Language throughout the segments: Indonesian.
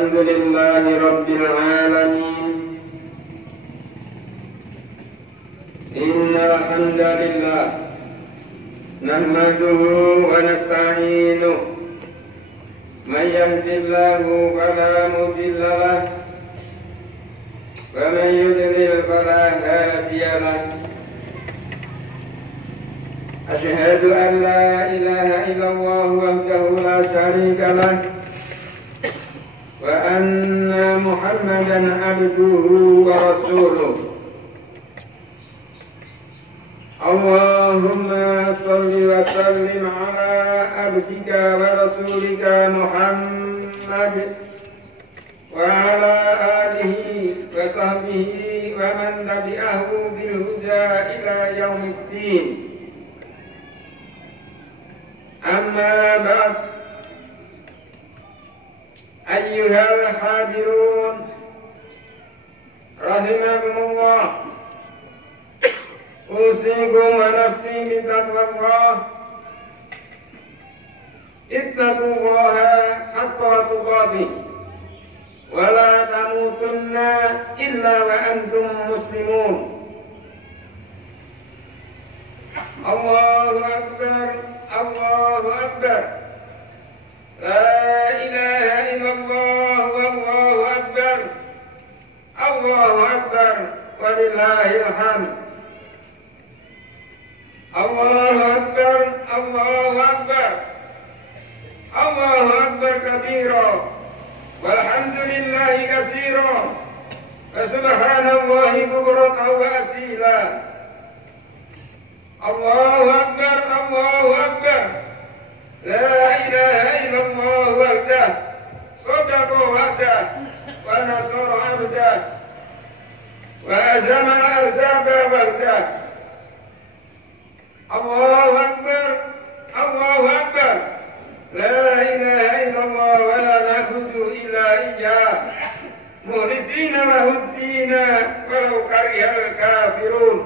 Alhamdulillahi Rabbil Alamin. Innal hamdalillah nahmaduhu wa nasta'inuhu. Man yahdihillahu fala mudilla lahu wa man yudlil fala hadiya lahu. Asyhadu an la ilaha illallah wahdahu la syarika lahu wa anna Muhammadan abduhu wa rasuluh. Allahumma salli wa sallim ala abdika wa rasulika Muhammad wa ala alihi wa sahbihi wa man tabi'ahu bil huda ila yaumiddin. Amma ba'd. Ayyuhal hadirun rahimakumullah, usikum wa nafsi bitaqwallah. Ittaqullaha haqqa tuqatih wa la tamutunna illa wa antum muslimun. Allahu akbar, Allahu akbar. La ilaha illallah wallahu akbar. Allahu akbar walillahil hamd. Allahu akbar, Allahu akbar. Allahu akbar kabira walhamdulillahi katsira wa subhanallahi bukratan wa asila. Allahu akbar, Allahu akbar. La ilaha illallah wahdah sadaqa wahdah wa nasara abdah wa azama al-ahzaba wahdah. Allahu akbar, Allahu akbar. La ilaha illallah wa la na'budu illa iyyah mukhlisina lahud-din walau karihal kafirun.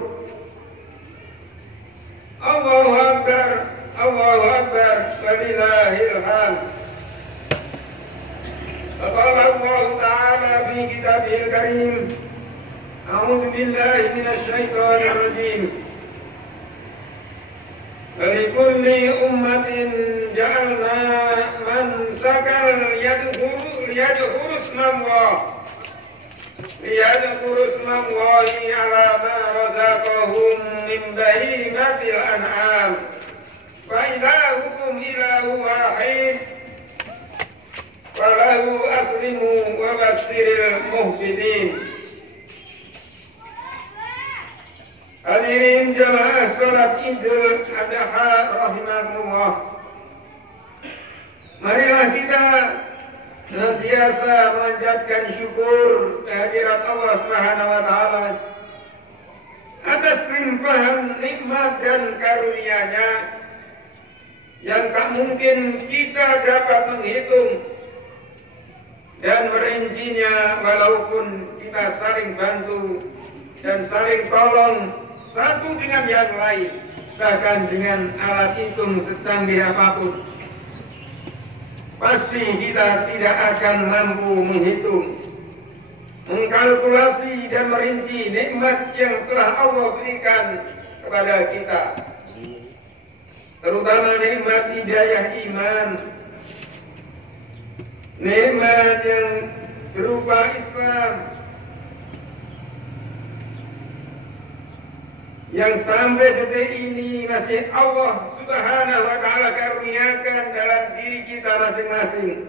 Allahu akbar, Allahu akbar walillahil hamd. Qala Allah ta'ala fi kitabihil karim, a'udzu billahi minasy syaithanir rajim. Likulli ummatin ja'alna mansakan liyadhkuru ismallahi ala ma razaqahum min bahimatil an'am wa ilahukum ilahu wahid wa lahu aslimu wa basyiril muhtadin. Hadirin jamaah salat Idul Adha rahimakumullah. Marilah kita senantiasa memanjatkan syukur kehadirat Allah Subhanahu wa taala atas limpahan nikmat dan karunia-Nya yang tak mungkin kita dapat menghitung dan merincinya, walaupun kita saling bantu dan saling tolong satu dengan yang lain, bahkan dengan alat hitung secanggih apapun. Pasti kita tidak akan mampu menghitung, mengkalkulasi dan merinci nikmat yang telah Allah berikan kepada kita, terutama nikmat hidayah iman, nikmat yang berupa Islam, yang sampai detik ini masih Allah Subhanahu wa ta'ala karuniakan dalam diri kita masing-masing.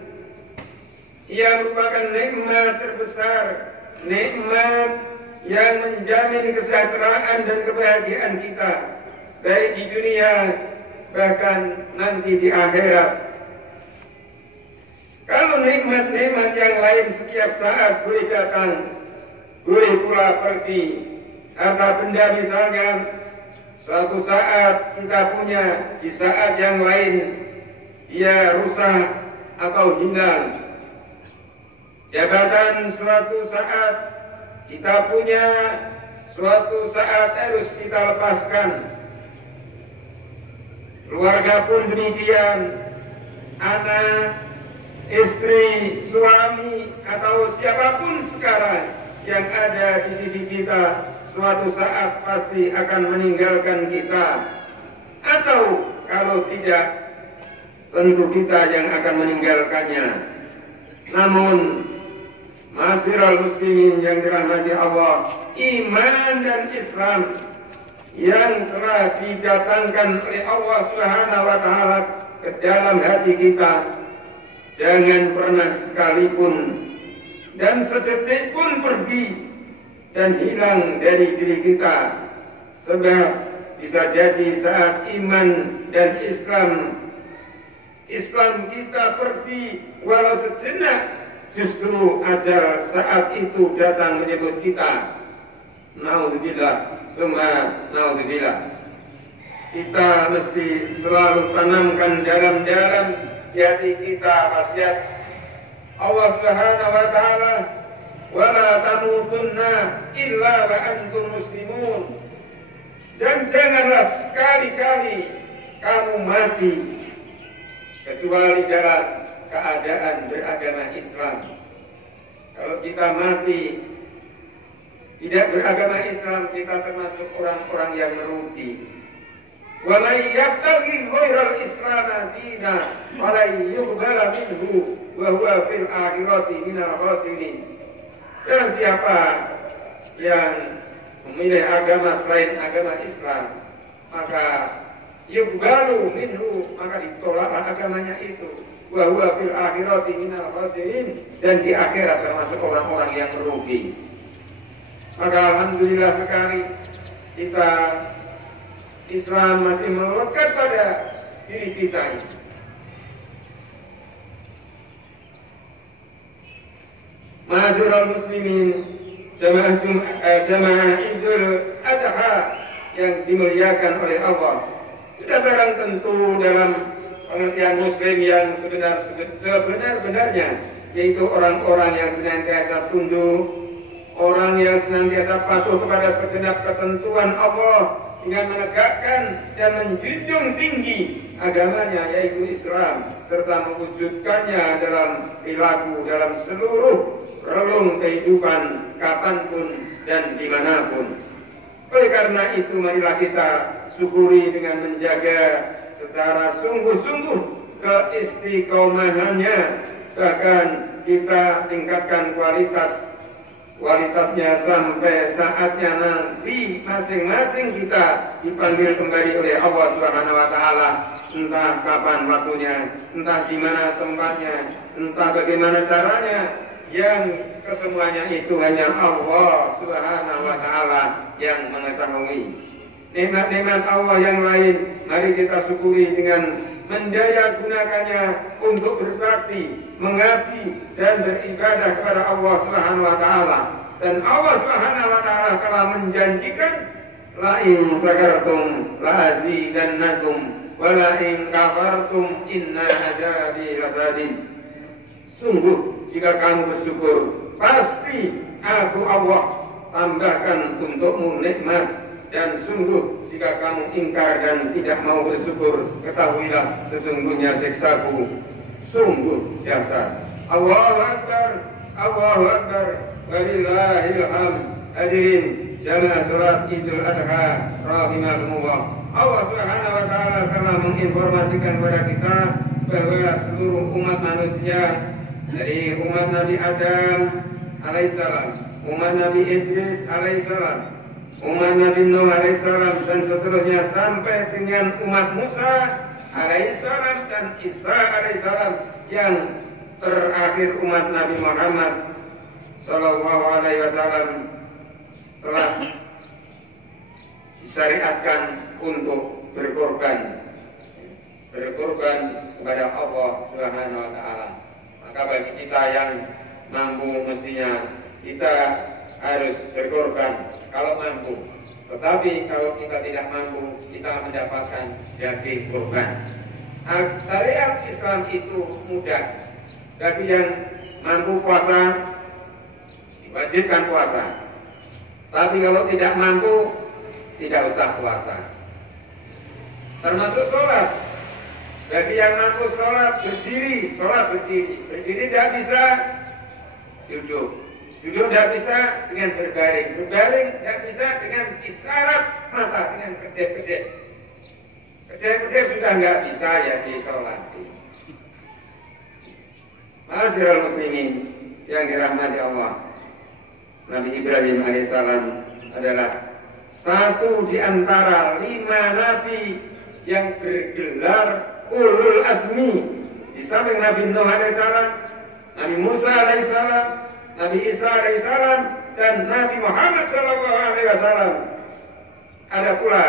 Ia merupakan nikmat terbesar, nikmat yang menjamin kesejahteraan dan kebahagiaan kita, baik di dunia bahkan nanti di akhirat. Kalau nikmat-nikmat yang lain setiap saat boleh datang, boleh pula pergi. Harta benda misalnya, suatu saat kita punya, di saat yang lain dia rusak atau hilang. Jabatan suatu saat kita punya, suatu saat harus kita lepaskan. Keluarga pun demikian, anak, istri, suami, atau siapapun sekarang yang ada di sisi kita suatu saat pasti akan meninggalkan kita. Atau kalau tidak, tentu kita yang akan meninggalkannya. Namun Ma'asyiral muslimin yang dirahmati Allah, iman dan Islam yang telah didatangkan oleh Allah Subhanahu wa taala ke dalam hati kita, jangan pernah sekalipun dan sedetik pun pergi dan hilang dari diri kita. Sebab bisa jadi saat iman dan Islam kita pergi walau sejenak, justru ajal saat itu datang menyebut kita. Naudzubillah, summa naudzubillah. Kita mesti selalu tanamkan dalam di hati kita wasiat Allah Subhanahu wa taala, wala tamutunna illa wa antum muslimun. Dan janganlah sekali-kali kamu mati kecuali dalam keadaan beragama Islam. Kalau kita mati tidak beragama Islam, kita termasuk orang-orang yang merugi. Wa may yabtaghi ghairal Islam dina wa la yuqbala minhu wa huwa fil akhirati minal khasirin. Dan siapa yang memilih agama selain agama Islam, maka yuqbalu minhu, maka ditolaklah agamanya itu. Wa huwa fil akhirati minal khasirin, dan di akhirat termasuk orang-orang yang merugi. Maka alhamdulillah sekali kita Islam masih melekat pada diri kita ini. Ma'asyiral muslimin, jamaah Idul Adha yang dimuliakan oleh Allah, sudah barang tentu dalam pengertian muslim yang sebenar-benarnya, yaitu orang-orang yang senantiasa tunduk, orang yang senantiasa patuh kepada segenap ketentuan Allah dengan menegakkan dan menjunjung tinggi agamanya, yaitu Islam, serta mewujudkannya dalam perilaku dalam seluruh relung kehidupan kapanpun dan dimanapun. Oleh karena itu, marilah kita syukuri dengan menjaga secara sungguh-sungguh keistiqomahannya, bahkan kita tingkatkan kualitasnya sampai saatnya nanti masing-masing kita dipanggil kembali oleh Allah Subhanahu wa taala, entah kapan waktunya, entah di mana tempatnya, entah bagaimana caranya, yang kesemuanya itu hanya Allah Subhanahu wa taala yang mengetahui. Nikmat-nikmat Allah yang lain mari kita syukuri dengan mendaya gunakannya untuk berbakti, mengabdi dan beribadah kepada Allah Subhanahu wa taala. Dan Allah Subhanahu wa taala telah menjanjikan, la in sakartum la azidannakum wa la in kafartum inna azabi lasadid. Sungguh jika kamu bersyukur, pasti aku Allah tambahkan untukmu nikmat. Dan sungguh jika kamu ingkar dan tidak mau bersyukur, ketahuilah sesungguhnya siksaku sungguh dahsyat. Allahu Akbar, Allahu Akbar, walillahil hamd. Hadirin jamaah salat Idul Adha rahimakumullah. Allah Subhanahu wa taala telah menginformasikan kepada kita bahwa seluruh umat manusia, dari umat Nabi Adam alaihissalam, umat Nabi Idris alaihissalam, umat Nabi Nuh alaihissalam, dan seterusnya sampai dengan umat Musa alaihissalam dan Isa alaihissalam, yang terakhir umat Nabi Muhammad sallallahu alaihi wasallam telah disyariatkan untuk berkorban kepada Allah Subhanahu wa taala. Maka bagi kita yang mampu, mestinya kita harus berkorban kalau mampu. Tetapi kalau kita tidak mampu, kita mendapatkan daging korban. Syariat Islam itu mudah. Bagi yang mampu puasa, diwajibkan puasa. Tapi kalau tidak mampu, tidak usah puasa. Termasuk sholat. Bagi yang mampu sholat berdiri, berdiri tidak bisa, duduk tidak bisa dengan berbaring tidak bisa dengan isyarat mata, dengan kedip-kedip sudah nggak bisa ya disolati. Ma'asyiral muslimin yang dirahmati Allah, Nabi Ibrahim alaihissalam adalah satu di antara 5 nabi yang bergelar ulul azmi. Di samping Nabi Nuh alaihissalam, Nabi Musa alaihissalam, Nabi Isa alaihissalam, dan Nabi Muhammad sallallahu alaihi wasallam. Ada pula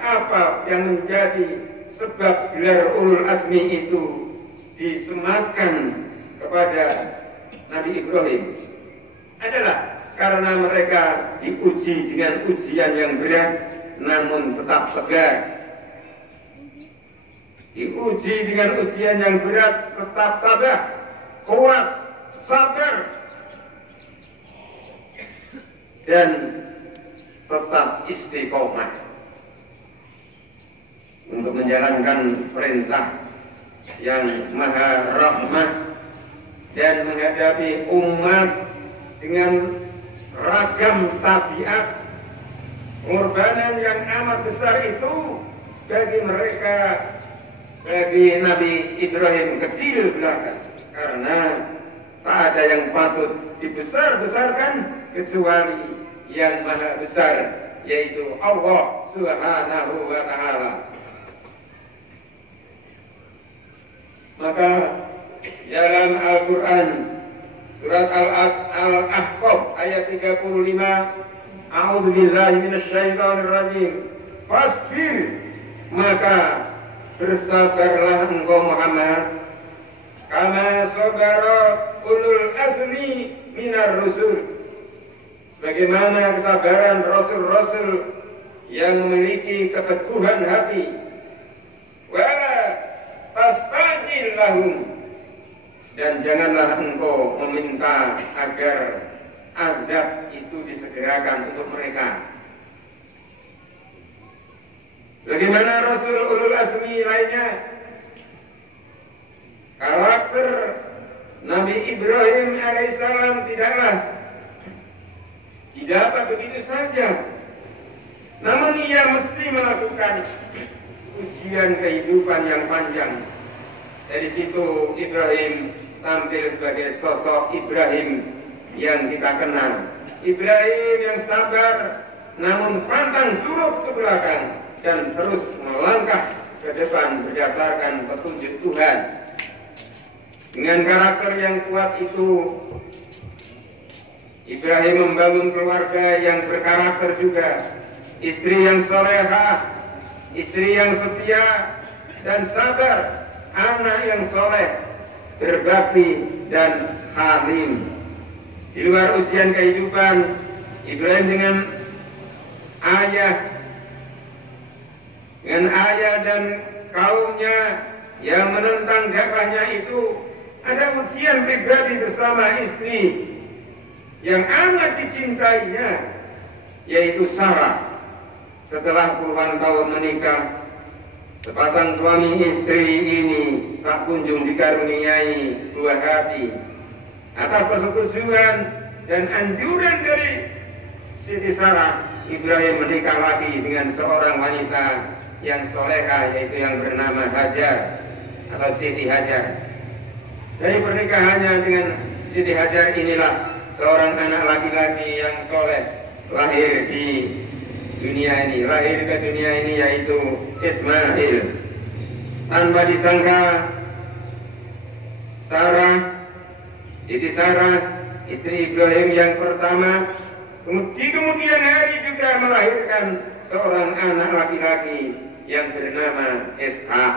apa yang menjadi sebab gelar ulul azmi itu disematkan kepada Nabi Ibrahim adalah karena mereka diuji dengan ujian yang berat namun tetap tegar. Diuji dengan ujian yang berat tetap tabah, kuat, sabar, dan tetap istiqomah untuk menjalankan perintah yang maha rahmah dan menghadapi umat dengan ragam tabiat. Pengorbanan yang amat besar itu bagi mereka, bagi Nabi Ibrahim kecil belaka, karena tak ada yang patut dibesar-besarkan kecuali yang maha besar, yaitu Allah Subhanahu wa ta'ala. Maka dalam Al-Quran surat Al-Ahqaf ayat 35, A'udzu billahi minasyaitonir rajim, fasbir, maka bersabarlah engkau Muhammad, kama sabara ulul azmi minar rusul, sebagaimana kesabaran rasul-rasul yang memiliki keteguhan hati. Wala tastajil lahum, dan janganlah engkau meminta agar adab itu disegerakan untuk mereka. Bagaimana Rasul ulul azmi lainnya, karakter Nabi Ibrahim alaihissalam tidaklah didapat begitu saja, namun ia mesti melakukan ujian kehidupan yang panjang. Dari situ Ibrahim tampil sebagai sosok Ibrahim yang kita kenal, Ibrahim yang sabar namun pantang surut ke belakang dan terus melangkah ke depan berdasarkan petunjuk Tuhan. Dengan karakter yang kuat itu, Ibrahim membangun keluarga yang berkarakter juga, istri yang solehah, istri yang setia dan sabar, anak yang soleh, berbakti dan halim. Di luar ujian kehidupan, Ibrahim dengan ayah dan kaumnya yang menentang dakwahnya itu, ada ujian pribadi bersama istri yang amat dicintainya, yaitu Sarah. Setelah puluhan tahun menikah, sepasang suami istri ini tak kunjung dikaruniai buah hati. Atas persetujuan dan anjuran dari Siti Sarah, Ibrahim menikah lagi dengan seorang wanita yang soleha, yaitu yang bernama Hajar atau Siti Hajar. Dari pernikahannya dengan Siti Hajar inilah seorang anak laki-laki yang soleh lahir di dunia ini, yaitu Ismail. Tanpa disangka, Siti Sarah, istri Ibrahim yang pertama, di kemudian hari juga melahirkan seorang anak laki-laki yang bernama Ishak,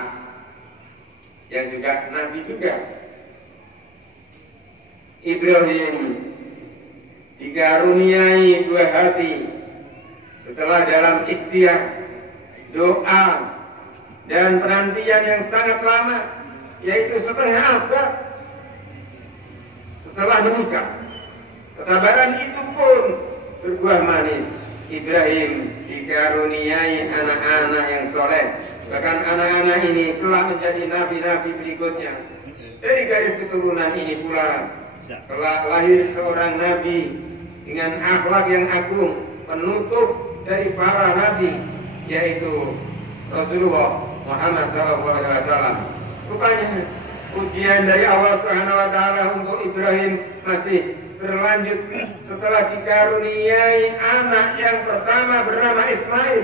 yang juga Nabi juga. Ibrahim dikaruniai buah hati setelah dalam ikhtiar, doa, dan penantian yang sangat lama, yaitu setengah abad setelah menikah. Kesabaran itu pun berbuah manis. Ibrahim dikaruniai anak-anak yang soleh. Bahkan anak-anak ini telah menjadi nabi-nabi berikutnya. Dari garis keturunan ini pula telah lahir seorang nabi dengan akhlak yang agung, penutup dari para nabi, yaitu Rasulullah Muhammad SAW. Rupanya ujian dari Allah Subhanahu wa Ta'ala untuk Ibrahim masih berlanjut setelah dikaruniai anak yang pertama bernama Ismail,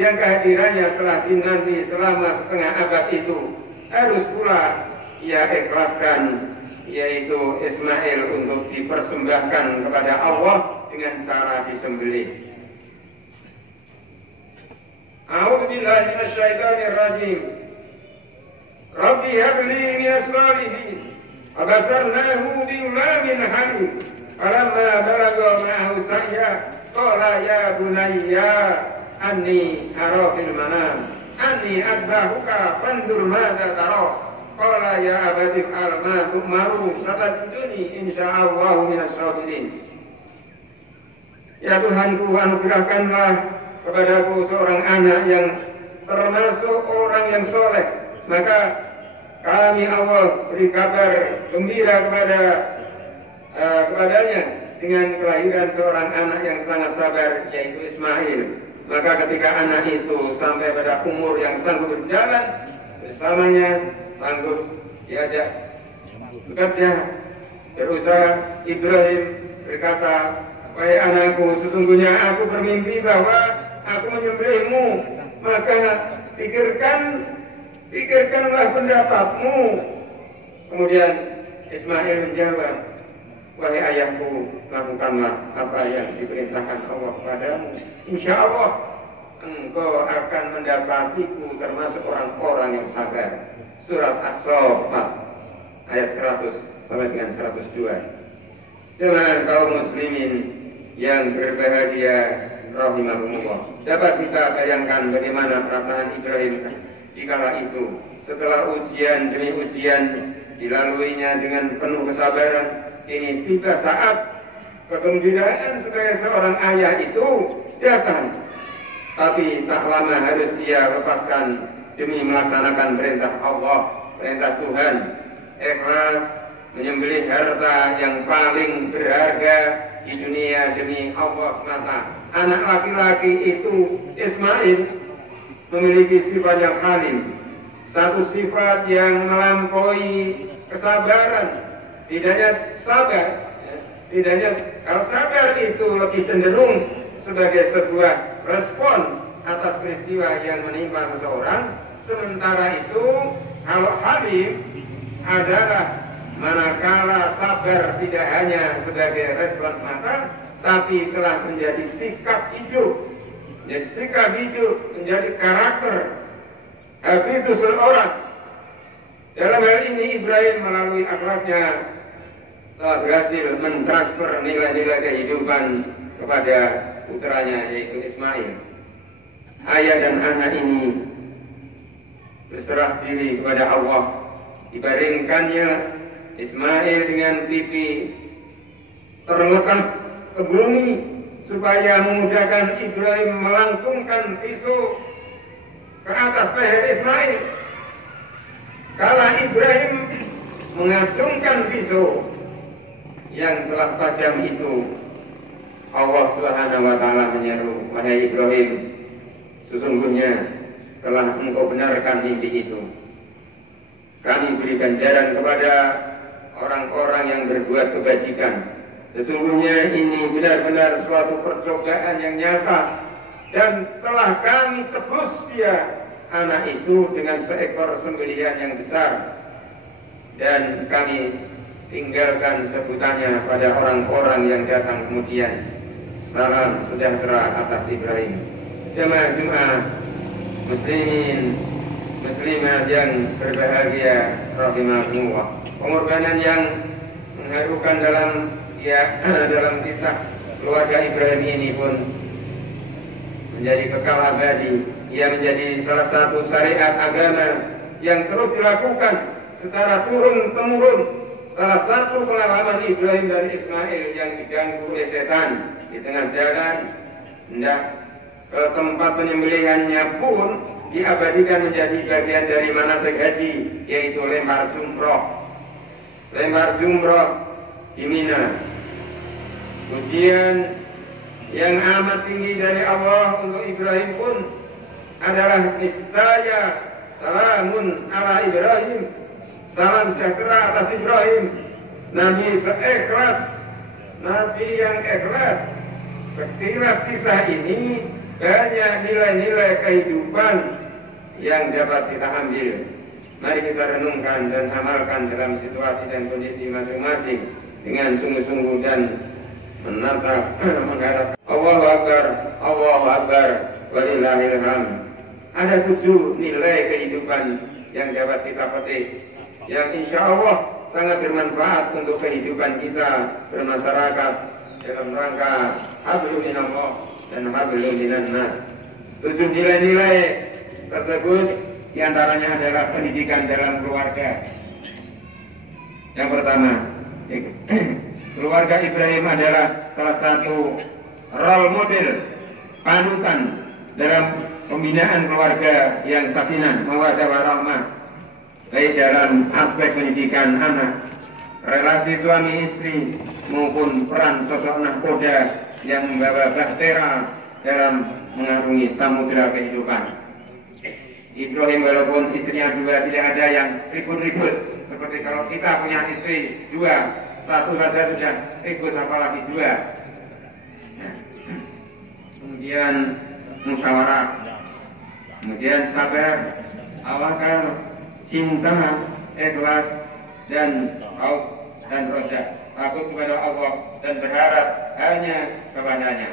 yang kehadirannya telah dinanti selama setengah abad itu. Harus pula ia ikhlaskan, yaitu Ismail untuk dipersembahkan kepada Allah dengan cara disembelih. A'udzu billahi minasyaitonir rajim. Rabbi habli minas shalihin. Abasarnahu bi ghulamin halim. Falamma balagha ma'ahu sa'ya qala ya bunayya anni ara fil manam anni adbahuka fandur madza tara. Qala ya abati fa'al ma tu'maru satajiduni insyaallahu minas sabirin. Ya Tuhanku, anugerahkanlah kepadaku seorang anak yang termasuk orang yang soleh, maka kami Allah beri kabar gembira kepadanya dengan kelahiran seorang anak yang sangat sabar, yaitu Ismail. Maka ketika anak itu sampai pada umur yang sanggup berjalan bersamanya, sanggup diajak bekerja, berusaha, Ibrahim berkata, wahai anakku, sesungguhnya aku bermimpi bahwa aku menyembelihmu, maka pikirkanlah pendapatmu. Kemudian Ismail menjawab, wahai ayahku, lakukanlah apa yang diperintahkan Allah kepadamu. Insya Allah engkau akan mendapatiku termasuk orang-orang yang sabar. Surat As-Saffat ayat 100 sampai dengan 102. Dengan kaum muslimin yang berbahagia rahimahumullah, dapat kita bayangkan bagaimana perasaan Ibrahim di kala itu setelah ujian demi ujian dilaluinya dengan penuh kesabaran. Ini tiba saat kegembiraan sebagai seorang ayah itu datang, tapi tak lama harus ia lepaskan demi melaksanakan perintah Allah, perintah Tuhan. Ikhlas menyembelih harta yang paling berharga di dunia demi Allah semata. Anak laki-laki itu Ismail memiliki sifat yang halim, satu sifat yang melampaui kesabaran. Tidak hanya sabar, kalau sabar itu lebih cenderung sebagai sebuah respon atas peristiwa yang menimpa seseorang. Sementara itu kalau halim adalah manakala sabar tidak hanya sebagai respon mata, tapi telah menjadi sikap hidup, menjadi karakter habitus seseorang. Dalam hal ini Ibrahim melalui akhlaknya telah berhasil mentransfer nilai-nilai kehidupan kepada putranya, yaitu Ismail. Ayah dan anak ini berserah diri kepada Allah. Dibaringkannya Ismail dengan pipi terletak ke bumi supaya memudahkan Ibrahim melangsungkan pisau ke atas leher Ismail. Kala Ibrahim mengacungkan pisau yang telah tajam itu, Allah Subhanahu wa Ta'ala menyeru, wahai Ibrahim, sesungguhnya telah engkau benarkan mimpi itu. Kami beri ganjaran kepada orang-orang yang berbuat kebajikan. Sesungguhnya ini benar-benar suatu percobaan yang nyata, dan telah kami tebus dia, anak itu, dengan seekor sembelihan yang besar, dan kami tinggalkan sebutannya pada orang-orang yang datang kemudian. Salam sejahtera atas Ibrahim. Jemaah muslimin muslimah yang berbahagia rahimahumullah, pengorbanan yang mengharukan dalam kisah keluarga Ibrahim ini pun menjadi kekal abadi. Ia menjadi salah satu syariat agama yang terus dilakukan secara turun-temurun. Salah satu pengalaman Ibrahim dan Ismail yang diganggu oleh setan di tengah jalan, hendak tempat penyembelihannya pun diabadikan menjadi bagian dari manasik haji, yaitu lempar jumroh. Lempar jumroh di Mina. Ujian yang amat tinggi dari Allah untuk Ibrahim pun adalah niscaya salamun ala Ibrahim, salam sejahtera atas Ibrahim. Nabi seikhlas, Nabi yang ikhlas. Sekilas kisah ini banyak nilai-nilai kehidupan yang dapat kita ambil. Mari kita renungkan dan amalkan dalam situasi dan kondisi masing-masing dengan sungguh-sungguh dan menatap menghadap Allahu Akbar, Allahu Akbar, walillahil hamd. Ada 7 nilai kehidupan yang dapat kita petik, yang insya Allah sangat bermanfaat untuk kehidupan kita bermasyarakat dalam rangka hablum minallah dan hablum minan nas. 7 nilai-nilai tersebut diantaranya adalah pendidikan dalam keluarga. Yang pertama, keluarga Ibrahim adalah salah satu role model, panutan dalam pembinaan keluarga yang sakinah, mawaddah warahmah, baik dalam aspek pendidikan anak, relasi suami istri, maupun peran sosok nahkoda yang membawa bahtera dalam mengarungi samudera kehidupan. Ibrahim walaupun istrinya 2 tidak ada yang ribut-ribut seperti kalau kita punya istri 2, 1 saja sudah ribut apalagi 2. Kemudian musyawarah, kemudian sabar, tawakal, cinta, ikhlas, dan rauf dan roja, takut kepada Allah dan berharap hanya kepadanya.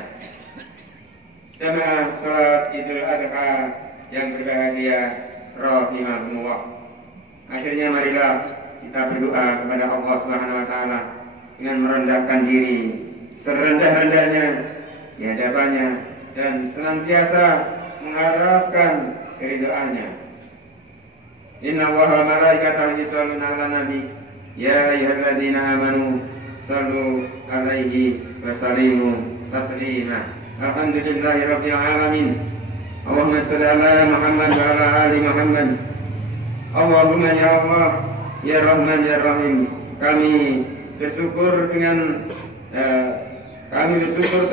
Jamaah salat Idul Adha yang berbahagia rahimahumullah. Akhirnya marilah kita berdoa kepada Allah Subhanahu wa taala dengan merendahkan diri serendah-rendahnya di hadapannya dan senantiasa mengharapkan keridhaannya. Inna Allaha malaikatahu yusholluna 'alan nabi ya ayyuhalladzina amanu shallu 'alaihi wa sallimu taslima. Alhamdulillahirabbil alamin. Allahumma shalli ala Muhammad wa ala ali Muhammad. Allahumma ya Allah, ya Rahman ya Rahim, kami bersyukur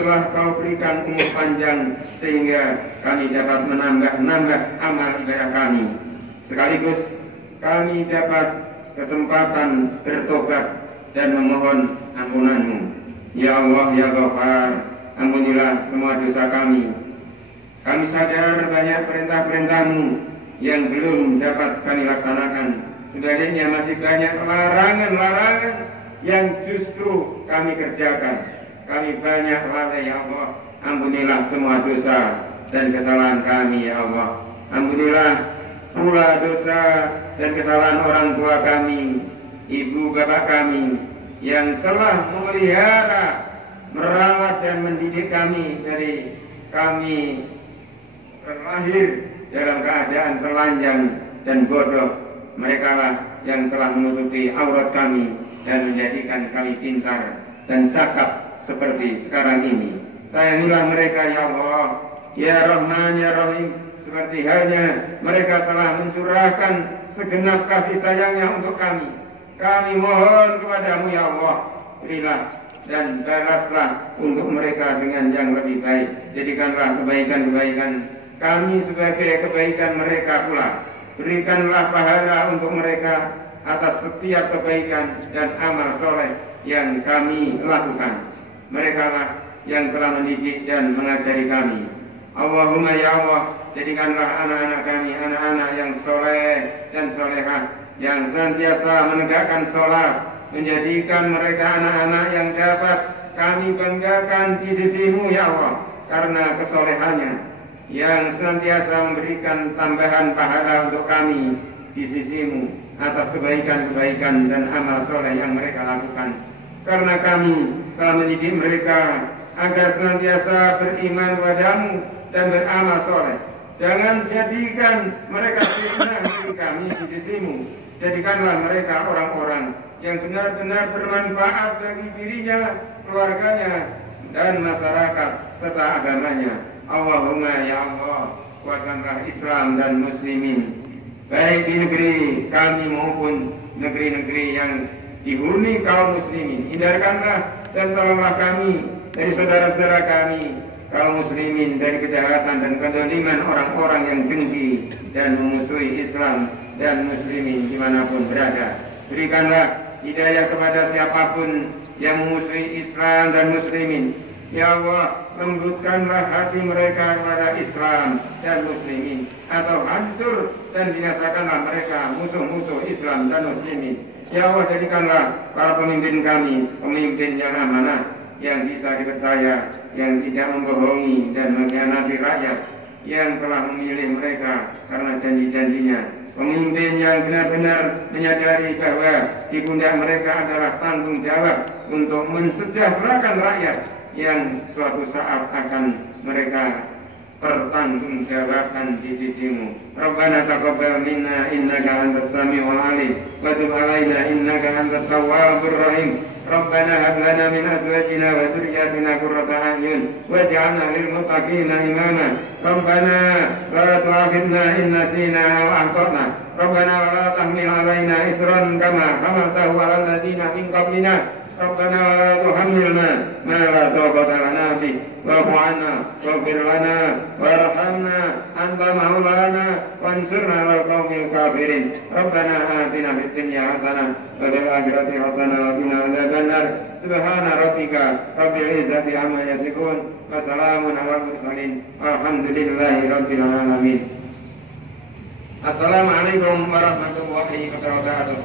telah Kau berikan umur panjang sehingga kami dapat menambah amal ibadah kami. Sekaligus kami dapat kesempatan bertobat dan memohon ampunan-Mu. Ya Allah, ya Ghaffar, ampunilah semua dosa kami. Kami sadar banyak perintah-perintah-Mu yang belum dapat kami laksanakan. Sebaliknya masih banyak larangan-larangan yang justru kami kerjakan. Kami banyak lalai ya Allah. Ampunilah semua dosa dan kesalahan kami ya Allah. Ampunilah pula dosa dan kesalahan orang tua kami, ibu bapak kami yang telah memelihara, merawat dan mendidik kami dari kami terlahir dalam keadaan telanjang dan bodoh. Mereka lah yang telah menutupi aurat kami dan menjadikan kami pintar dan cakap seperti sekarang ini. Sayangilah mereka ya Allah, ya Rahman ya Rahim, seperti halnya mereka telah mencurahkan segenap kasih sayangnya untuk kami. Kami mohon kepadamu ya Allah, berilah dan balaslah untuk mereka dengan yang lebih baik. Jadikanlah kebaikan-kebaikan kami sebagai kebaikan mereka pula. Berikanlah pahala untuk mereka atas setiap kebaikan dan amal soleh yang kami lakukan. Mereka lah yang telah mendidik dan mengajari kami. Allahumma ya Allah, jadikanlah anak-anak kami anak-anak yang soleh dan solehah, yang senantiasa menegakkan sholat, menjadikan mereka anak-anak yang dapat kami banggakan di sisi-Mu ya Allah, karena kesolehannya, yang senantiasa memberikan tambahan pahala untuk kami di sisi-Mu atas kebaikan-kebaikan dan amal soleh yang mereka lakukan. Karena kami telah mendidik mereka agar senantiasa beriman kepada-Mu dan beramal soleh. Jangan jadikan mereka fitnah bagi kami di sisi-Mu. Jadikanlah mereka orang-orang yang benar-benar bermanfaat bagi dirinya, keluarganya, dan masyarakat serta agamanya. Allahumma ya Allah, kuatkanlah Islam dan Muslimin, baik di negeri kami maupun negeri-negeri yang dihuni kaum Muslimin. Hindarkanlah dan tolonglah kami dari saudara-saudara kami kaum Muslimin dari kejahatan dan kezaliman orang-orang yang dengki dan memusuhi Islam dan Muslimin dimanapun berada. Berikanlah hidayah kepada siapapun yang memusuhi Islam dan Muslimin. Ya Allah, lembutkanlah hati mereka kepada Islam dan Muslimin, atau hancur dan binasakanlah mereka musuh-musuh Islam dan Muslimin. Ya Allah, jadikanlah para pemimpin kami pemimpin yang amanah, yang bisa dipercaya, yang tidak membohongi dan mengkhianati rakyat, yang telah memilih mereka karena janji-janjinya. Pemimpin yang benar-benar menyadari bahwa di pundak mereka adalah tanggung jawab untuk mensejahterakan rakyat yang suatu saat akan mereka pertanggungjawabkan di sisimu. Rabbana taqabbal minna innaka antas samiul alim wa tub alaina innaka antat tawwabur rahim. Rabbana hab lana min azwajina wa dhurriyyatina qurrata a'yun waj'alna lil muttaqina imama. Rabbana la tu'akhidna in nasina aw akhtana. Rabbana wa la tahmil alaina isran kama hamaltahu 'alal ladzina min qablina. Rabbana wa la tuhammilna ma la taqata lana bih wa'fu 'anna waghfir lana warhamna anta maulana wansurna 'alal qaumil kafirin. Rabbana atina fid dunya hasanah wa fil akhirati hasanah wa qina adzabannar. Subhana rabbika rabbil izzati amma yasifun wa salamun 'alal mursalin walhamdulillahi rabbil alamin. Assalamualaikum warahmatullahi wabarakatuh.